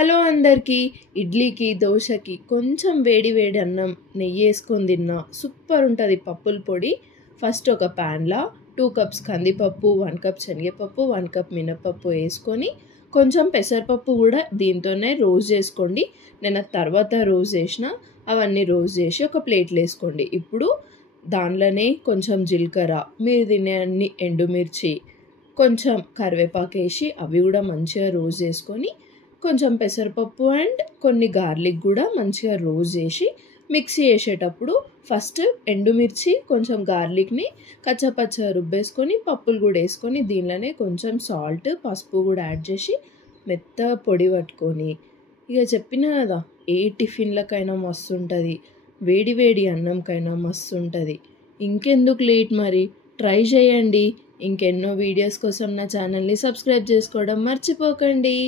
Hello అందరికీ. ఇడ్లీకి, దోశకి కొంచెం వేడి వేడి అన్నం నెయ్యి వేసుకొని తిన్నా సూపర్ ఉంటుంది. పప్పుల పొడి ఫస్ట్ ఒక ప్యాన్లో 2 కప్స్ కందిపప్పు, 1 కప్ శనగపప్పు, 1 కప్ మినపప్పు వేసుకొని కొంచెం పెసరపప్పు కూడా దీంతోనే రోస్ట్ చేసుకోండి. నేను తర్వాత రోస్ట్ చేసిన అవన్నీ రోస్ట్ చేసి ఒక ప్లేట్లో వేసుకోండి. ఇప్పుడు దానిలోనే కొంచెం జీలకర్ర, మీరు తినే అన్ని ఎండుమిర్చి, కొంచెం కరివేపాకు వేసి అవి కూడా మంచిగా రోస్ట్ చేసుకొని కొంచెం పెసరపప్పు అండ్ కొన్ని గార్లిక్ కూడా మంచిగా రోస్ట్ చేసి మిక్సీ వేసేటప్పుడు ఫస్ట్ ఎండుమిర్చి కొంచెం గార్లిక్ని కచ్చపచ్చ రుబ్బేసుకొని పప్పులు కూడా వేసుకొని దీనిలోనే కొంచెం సాల్ట్, పసుపు కూడా యాడ్ చేసి మెత్త పొడి పట్టుకొని ఇక చెప్పిన కదా, ఏ టిఫిన్లకైనా మస్తు ఉంటుంది, వేడి వేడి అన్నంకైనా మస్తు ఉంటుంది. ఇంకెందుకు లేట్, మరి ట్రై చేయండి. ఇంకెన్నో వీడియోస్ కోసం నా ఛానల్ని సబ్స్క్రైబ్ చేసుకోవడం మర్చిపోకండి.